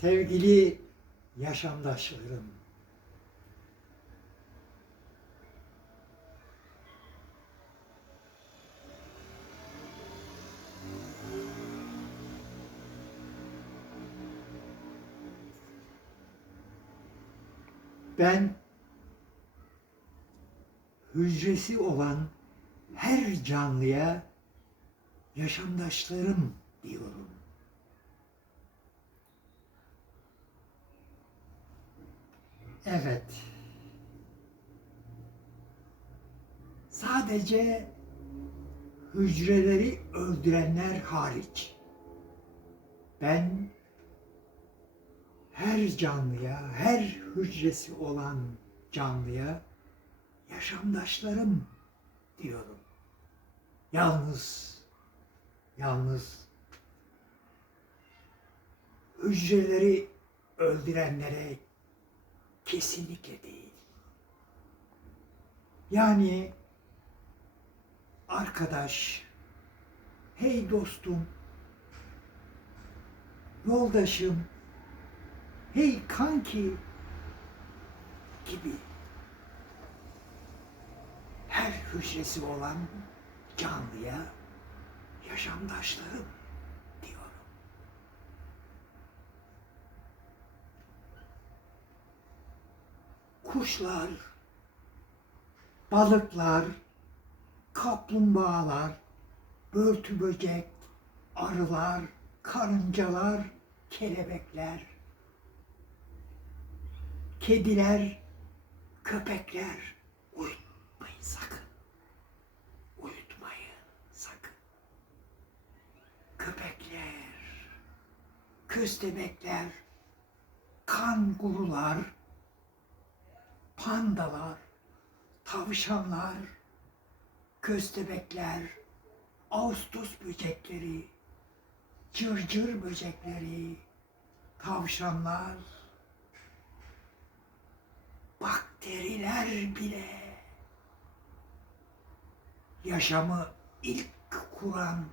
Sevgili yaşamdaşlarım, ben hücresi olan her canlıya yaşamdaşlarım diyorum. Evet. Sadece hücreleri öldürenler hariç. Ben her canlıya, her hücresi olan canlıya yaşamdaşlarım diyorum. Yalnız, yalnız hücreleri öldürenlere kesinlikle değil. Yani arkadaş, hey dostum, yoldaşım, hey kanki gibi her hücresi olan canlıya yaşamdaşlarım diyorum. Kuşlar, balıklar, kaplumbağalar, börtü böcek, arılar, karıncalar, kelebekler, kediler, köpekler uyutmayın sakın. Uyutmayın sakın. Köpekler, köstebekler, kangurular, pandalar, tavşanlar, köstebekler, ağustos böcekleri, cırcır böcekleri, tavşanlar, bakteriler bile yaşamı ilk kuran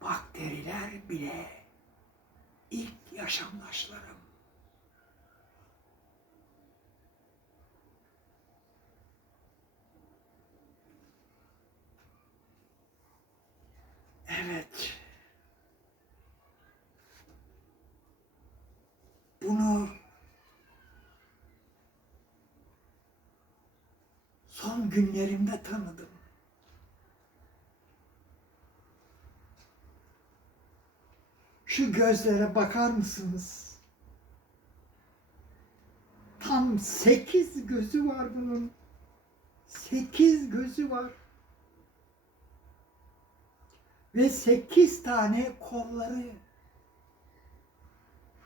bakteriler bile ilk yaşamdaşlarım. Evet. Bunu son günlerimde tanıdım. Şu gözlere bakar mısınız? Tam sekiz gözü var bunun. Sekiz gözü var. Ve sekiz tane kolları.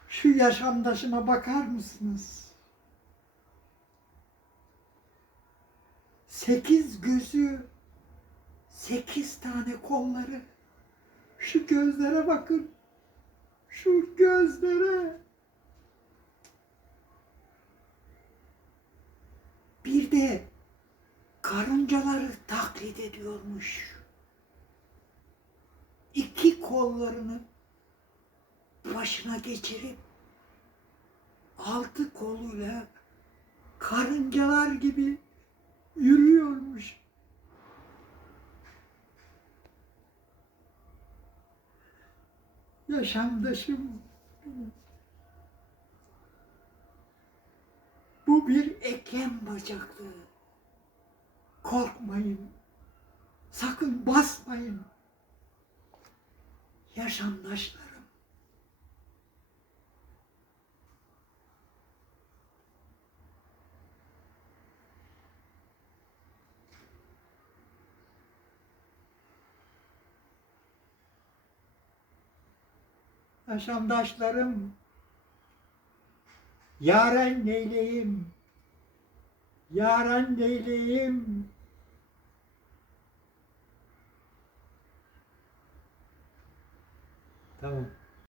Şu yaşamdaşıma bakar mısınız? Sekiz gözü, sekiz tane kolları. Şu gözlere bakın. Şu gözlere. Bir de karıncaları taklit ediyormuş. Kollarını başına geçirip altı koluyla karıncalar gibi yürüyormuş. Yaşamdaşım. Bu bir eklem bacaklığı. Korkmayın. Sakın basmayın. Yaşamdaşlarım. Yaşamdaşlarım, yaren neyleyim, yaren neyleyim. 다음